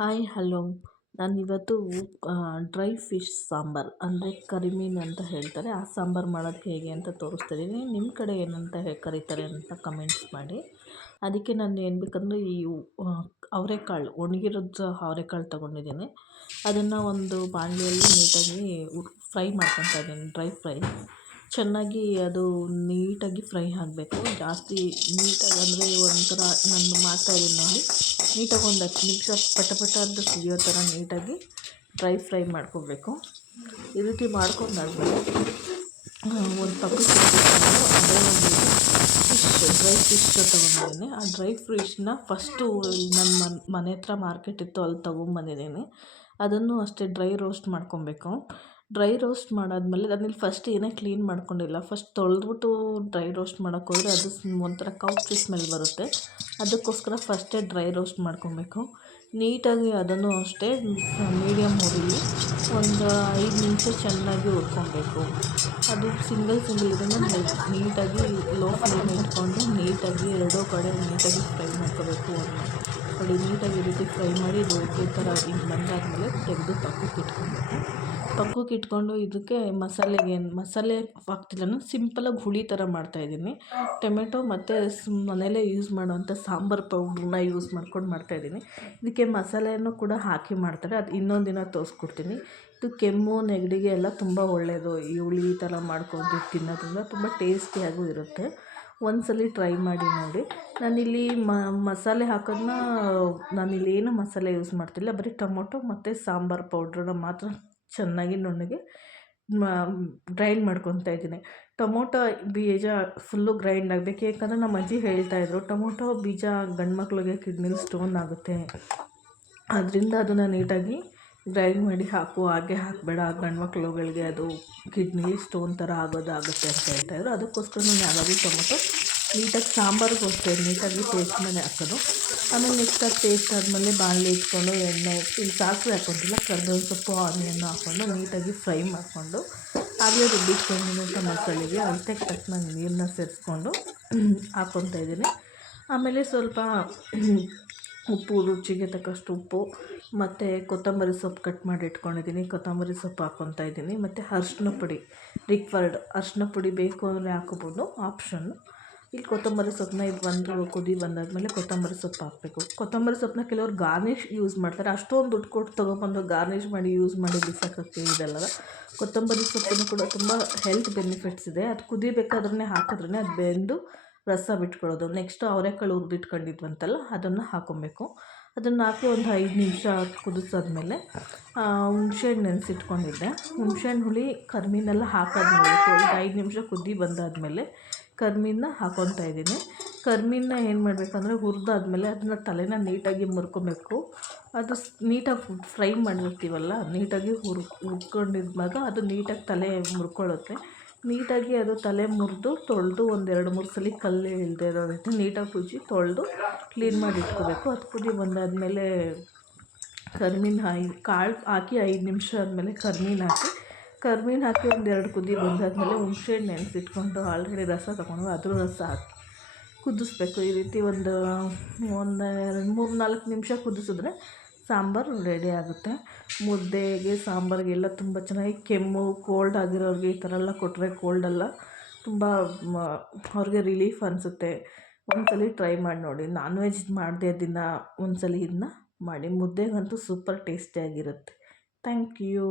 Hi, hello. ನಾನಿವತ್ತು dry fish sambar, ಅಂದರೆ ಕರಿಮೀನು ಅಂತ ಹೇಳ್ತಾರೆ. ಆ ಸಾಂಬಾರು ಮಾಡೋದು ಹೇಗೆ ಅಂತ ತೋರಿಸ್ತಾ ಇದ್ದೀನಿ ನಿಮ್ಮ ಕಡೆ ಏನಂತ ಕರೀತಾರೆ ಅಂತ ಕಮೆಂಟ್ಸ್ ಮಾಡಿ. ಅದಕ್ಕೆ ನಾನು ಏನು ಬೇಕಂದರೆ, ಈ ಅವರೆಕಾಳು, ಒಣಗಿರೋದು ಅವರೆಕಾಳು ತೊಗೊಂಡಿದ್ದೀನಿ. ಅದನ್ನು ಒಂದು ಬಾಣಲೆಯಲ್ಲಿ ನೀಟಾಗಿ ಫ್ರೈ ಮಾಡ್ಕೊತಾ ಇದ್ದೀನಿ, ಡ್ರೈ ಫ್ರೈ. ಚೆನ್ನಾಗಿ ಅದು ನೀಟಾಗಿ ಫ್ರೈ ಆಗಬೇಕು. ಜಾಸ್ತಿ ನೀಟಾಗಿ ಅಂದರೆ ಒಂಥರ ನಾನು ಮಾಡ್ತಾಯಿದ್ದೀನಿ ನೋಡಿ. ನೀಟಾಗಿ ಒಂದು ಹತ್ತು ನಿಮಿಷ ಪಟ ಪಟ ಅಂತ ಸಿಡಿಯೋ ಥರ ನೀಟಾಗಿ ಡ್ರೈ ಫ್ರೈ ಮಾಡ್ಕೋಬೇಕು. ಈ ರೀತಿ ಮಾಡ್ಕೊಂಡಾದ್ಮೇಲೆ ಒಂದು ಪಕ್ಕಕ್ಕೆ ಅದೇ ಒಂದು ಫಿಶ್ ಡ್ರೈ ಫಿಶ್ ತೊಗೊಂಡಿದ್ದೀನಿ. ಆ ಡ್ರೈ ಫಿಶ್ನ ಫಸ್ಟು ನನ್ನ ಮನೆ ಮನೆ ಹತ್ರ ಮಾರ್ಕೆಟ್ ಇತ್ತು, ಅಲ್ಲಿ ತೊಗೊಂಬಂದಿದ್ದೀನಿ. ಅದನ್ನು ಅಷ್ಟೇ ಡ್ರೈ ರೋಸ್ಟ್ ಮಾಡ್ಕೊಬೇಕು. ಡ್ರೈ ರೋಸ್ಟ್ ಮಾಡಾದ್ಮೇಲೆ ಅದನ್ನ ಫಸ್ಟ್ ಏನೇ ಕ್ಲೀನ್ ಮಾಡ್ಕೊಂಡಿಲ್ಲ. ಫಸ್ಟ್ ತೊಳೆದ್ಬಿಟ್ಟು ಡ್ರೈ ರೋಸ್ಟ್ ಮಾಡೋಕ್ಕೋದ್ರೆ ಅದು ಒಂಥರ ಕೌಚಿ ಸ್ಮೆಲ್ ಬರುತ್ತೆ. ಅದಕ್ಕೋಸ್ಕರ ಫಸ್ಟೇ ಡ್ರೈ ರೋಸ್ಟ್ ಮಾಡ್ಕೊಬೇಕು. ನೀಟಾಗಿ ಅದನ್ನು ಅಷ್ಟೇ ಮೀಡಿಯಮ್ ಹುರಿಲಿ ಒಂದು ಐದು ನಿಮಿಷ ಚೆನ್ನಾಗಿ ಹುರ್ಕೊಬೇಕು. ಅದು ಸಿಂಗಲ್ ಸಿಂಗಲ್ ಇದನ್ನು ನೀಟಾಗಿ ಲೋ ಫ್ಲೇಮ್ ಇಟ್ಕೊಂಡು ನೀಟಾಗಿ ಎರಡೂ ಕಡೆ ನೀಟಾಗಿ ಫ್ರೈ ಮಾಡ್ಕೋಬೇಕು. ನೋಡಿ ನೀಟಾಗಿ ರೀತಿ ಫ್ರೈ ಮಾಡಿ ಈ ಥರ ಹಿಂಗೆ ಬಂದಾದಮೇಲೆ ತೆಗೆದು ಪಕ್ಕಕ್ಕೆ ಇಟ್ಕೊಬೇಕು. ಪಕ್ಕಕ್ಕೆ ಇಟ್ಕೊಂಡು ಇದಕ್ಕೆ ಮಸಾಲೆಗೆ ಮಸಾಲೆ ಹಾಕ್ತಿಲ್ಲ ಸಿಂಪಲಾಗಿ ಹುಳಿ ಥರ ಮಾಡ್ತಾಯಿದ್ದೀನಿ ಟೊಮೆಟೊ ಮತ್ತು ಮನೆಯಲ್ಲೇ ಯೂಸ್ ಮಾಡುವಂಥ ಸಾಂಬಾರು ಪೌಡ್ರನ್ನ ಯೂಸ್ ಮಾಡ್ಕೊಂಡು ಮಾಡ್ತಾಯಿದ್ದೀನಿ ಇದಕ್ಕೆ ಮಸಾಲೆಯನ್ನು ಕೂಡ ಹಾಕಿ ಮಾಡ್ತಾರೆ. ಅದು ಇನ್ನೊಂದು ದಿನ ತೋರಿಸ್ಕೊಡ್ತೀನಿ. ಇದು ಕೆಮ್ಮು, ನೆಗಡಿಗೆ ಎಲ್ಲ ತುಂಬ ಒಳ್ಳೆಯದು ಈ ಹುಳಿ ಥರ ಮಾಡ್ಕೊಂಡು ತಿನ್ನೋದ್ರಿಂದ ತುಂಬ ಟೇಸ್ಟಿಯಾಗೂ ಇರುತ್ತೆ. ಒಂದು ಸಲ ಟ್ರೈ ಮಾಡಿ ನೋಡಿ. ನಾನಿಲ್ಲಿ ಮಸಾಲೆ ಹಾಕೋದನ್ನ ನಾನಿಲ್ಲಿ ಏನು ಮಸಾಲೆ ಯೂಸ್ ಮಾಡ್ತಿಲ್ಲ. ಬರೀ ಟೊಮೊಟೊ ಮತ್ತು ಸಾಂಬಾರು ಪೌಡ್ರನ್ನ ಮಾತ್ರ ಚೆನ್ನಾಗಿ ನುಣ್ಣಗೆ ಗ್ರೈಂಡ್ ಮಾಡ್ಕೊತಾ ಇದ್ದೀನಿ. ಟೊಮೊಟೊ ಬೀಜ ಫುಲ್ಲು ಗ್ರೈಂಡ್ ಆಗಬೇಕು. ಯಾಕಂದರೆ ನಮ್ಮ ಅಜ್ಜಿ ಹೇಳ್ತಾಯಿದ್ರು ಟೊಮೊಟೊ ಬೀಜ ಗಂಡು ಮಕ್ಳಿಗೆ ಕಿಡ್ನಿಲಿ ಸ್ಟೋನ್ ಆಗುತ್ತೆ. ಅದರಿಂದ ಅದನ್ನು ನೀಟಾಗಿ ಗ್ರೈಂಡ್ ಮಾಡಿ ಹಾಕು ಹಾಗೆ ಹಾಕಬೇಡ. ಗಂಡು ಮಕ್ಳುಗಳಿಗೆ ಅದು ಕಿಡ್ನಿ ಸ್ಟೋನ್ ಥರ ಆಗೋದಾಗುತ್ತೆ ಅಂತ ಹೇಳ್ತಾಯಿದ್ರು ಅದಕ್ಕೋಸ್ಕರ ನಾನು ಯಾವಾಗಲೂ ಟೊಮೊಟೊ ನೀಟಾಗಿ ಸಾಂಬಾರಿಗೆ ಅಷ್ಟೇ ನೀಟಾಗಿ ಪೇಸ್ಟ್ ಮೇಲೆ ಹಾಕೋದು. ಆಮೇಲೆ ನೆಕ್ಸ್ಟ್ ಅದು ಪೇಸ್ಟ್ ಆದಮೇಲೆ ಬಾಣಲೆ ಇಟ್ಕೊಂಡು ಎಣ್ಣೆ ಇಲ್ಲಿ ಸಾಸಿವೆ ಹಾಕೊಂಡಿಲ್ಲ ಕರ್ಬೇವಿನ ಸೊಪ್ಪು ಆನಿಯನ್ನು ಹಾಕ್ಕೊಂಡು ನೀಟಾಗಿ ಫ್ರೈ ಮಾಡಿಕೊಂಡು ಹಾಗೆ ರುಬ್ಬಿಟ್ಕೊಂಡಿರೋಂಥ ಮಕ್ಕಳಿಗೆ ಅಳತೆಗೆ ತಕ್ಕನಾಗಿ ನೀರನ್ನ ಸೇರಿಸ್ಕೊಂಡು ಹಾಕ್ಕೊತಾ ಇದ್ದೀನಿ. ಆಮೇಲೆ ಸ್ವಲ್ಪ ಉಪ್ಪು, ರುಚಿಗೆ ತಕ್ಕಷ್ಟು ಉಪ್ಪು, ಮತ್ತು ಕೊತ್ತಂಬರಿ ಸೊಪ್ಪು ಕಟ್ ಮಾಡಿ ಇಟ್ಕೊಂಡಿದ್ದೀನಿ. ಕೊತ್ತಂಬರಿ ಸೊಪ್ಪು ಹಾಕ್ಕೊತಾ ಇದ್ದೀನಿ. ಮತ್ತು ಅರ್ಶಿನ ಪುಡಿ ರಿಕ್ವರ್ಡ್ ಅರ್ಶಿನ ಪುಡಿ ಬೇಕು ಅಂದರೆ ಹಾಕೋಬೋದು. ಆಪ್ಷನ್ನು ಇಲ್ಲಿ ಕೊತ್ತಂಬರಿ ಸೊಪ್ಪನ್ನ ಇದು ಬಂದು ಕುದಿ ಬಂದಾದಮೇಲೆ ಕೊತ್ತಂಬರಿ ಸೊಪ್ಪು ಹಾಕಬೇಕು. ಕೊತ್ತಂಬರಿ ಸೊಪ್ಪನ್ನ ಕೆಲವರು ಗಾರ್ನಿಷ್ ಯೂಸ್ ಮಾಡ್ತಾರೆ. ಅಷ್ಟೊಂದು ದುಡ್ಡು ಕೊಟ್ಟು ತೊಗೊಬಂದು ಗಾರ್ನಿಷ್ ಮಾಡಿ ಯೂಸ್ ಮಾಡಿ ಬಿಸಾಕೋಕ್ಕೆ ಇದೆಲ್ಲ. ಕೊತ್ತಂಬರಿ ಸೊಪ್ಪನ್ನು ಕೂಡ ತುಂಬ ಹೆಲ್ತ್ ಬೆನಿಫಿಟ್ಸ್ ಇದೆ. ಅದು ಕುದಿಬೇಕಾದ್ರೆ ಹಾಕಿದ್ರೇ ಅದು ಬೆಂದು ರಸ ಬಿಟ್ಕೊಳ್ಳೋದು. ನೆಕ್ಸ್ಟು ಅವರೆಕಾಳು ಹುರಿದಿಟ್ಕೊಂಡಿದ್ವಂತಲ್ಲ, ಅದನ್ನು ಹಾಕ್ಕೊಬೇಕು ಅದನ್ನು ಹಾಕಿ ಒಂದು ಐದು ನಿಮಿಷ ಕುದಿಸಾದ್ಮೇಲೆ ಹುಣ್ಸೆಹಣ್ಣು ನೆನೆಸಿಟ್ಕೊಂಡಿದ್ದೆ. ಹುಣ್ಸೆಹಣ್ಣು ಹುಳಿ ಕರ್ಮಿನೆಲ್ಲ ಹಾಕಾದ್ಮೇಲೆ, ಒಂದು ಐದು ನಿಮಿಷ ಕುದಿ ಬಂದಾದಮೇಲೆ ಕರ್ಮಿನ ಹಾಕೊತಾ ಇದ್ದೀನಿ. ಕರ್ಮಿನ ಏನು ಮಾಡಬೇಕಂದ್ರೆ ಹುರಿದಾದ್ಮೇಲೆ ಅದನ್ನ ತಲೆನ ನೀಟಾಗಿ ಮುರ್ಕೊಬೇಕು. ಅದು ನೀಟಾಗಿ ಫ್ರೈ ಮಾಡಿರ್ತೀವಲ್ಲ, ನೀಟಾಗಿ ಹುರ್ ಹುರ್ಕೊಂಡಿದ್ದಾಗ ಅದು ನೀಟಾಗಿ ತಲೆ ಮುರ್ಕೊಳ್ಳುತ್ತೆ. ನೀಟಾಗಿ ಅದು ತಲೆ ಮುರಿದು ತೊಳೆದು ಒಂದೆರಡು ಮೂರು ಸಲ ಕಲ್ಲು ಇಲ್ಲದೆ ಇರೋ ರೀತಿ ನೀಟಾಗಿ ಉಜ್ಜಿ ತೊಳೆದು ಕ್ಲೀನ್ ಮಾಡಿ ಇಟ್ಕೋಬೇಕು. ಅದು ಕುದಿ ಬಂದಾದಮೇಲೆ ಕರ್ಮಿನ ಹಾಯಿ, ಕಾಳು ಹಾಕಿ ಐದು ನಿಮಿಷ ಆದಮೇಲೆ ಕರ್ಮೀನು ಹಾಕಿ, ಕರ್ಮೀನ ಹಾಕಿ ಒಂದೆರಡು ಕುದಿ ಬಂದಾದಮೇಲೆ ಹುಣ್ಸೆಹಣ್ಣು ನೆನೆಸಿಟ್ಕೊಂಡು ಆಲ್ರೆಡಿ ರಸ ತಗೊಂಡು ಅದ್ರ ರಸ ಹಾಕಿ ಕುದಿಸ್ಬೇಕು. ಈ ರೀತಿ ಒಂದು ಒಂದು ಎರಡು ಮೂರು ನಾಲ್ಕು ನಿಮಿಷ ಕುದಿಸಿದ್ರೆ ಸಾಂಬಾರು ರೆಡಿ ಆಗುತ್ತೆ. ಮುದ್ದೆಗೆ ಸಾಂಬಾರಿಗೆಲ್ಲ ತುಂಬ ಚೆನ್ನಾಗಿ ಕೆಮ್ಮು ಕೋಲ್ಡ್ ಆಗಿರೋರಿಗೆ ಈ ಥರ ಎಲ್ಲ ಕೊಟ್ಟರೆ ಕೋಲ್ಡೆಲ್ಲ ತುಂಬ ಅವ್ರಿಗೆ ರಿಲೀಫ್ ಅನಿಸುತ್ತೆ. ಒಂದ್ಸಲ ಟ್ರೈ ಮಾಡಿ ನೋಡಿ. ನಾನ್ ವೆಜ್ ಮಾಡಿದೆ ದಿನ ಒಂದ್ಸಲ ಇದನ್ನ ಮಾಡಿ. ಮುದ್ದೆಗಂತೂ ಸೂಪರ್ ಟೇಸ್ಟಿಯಾಗಿರುತ್ತೆ ಥ್ಯಾಂಕ್ ಯು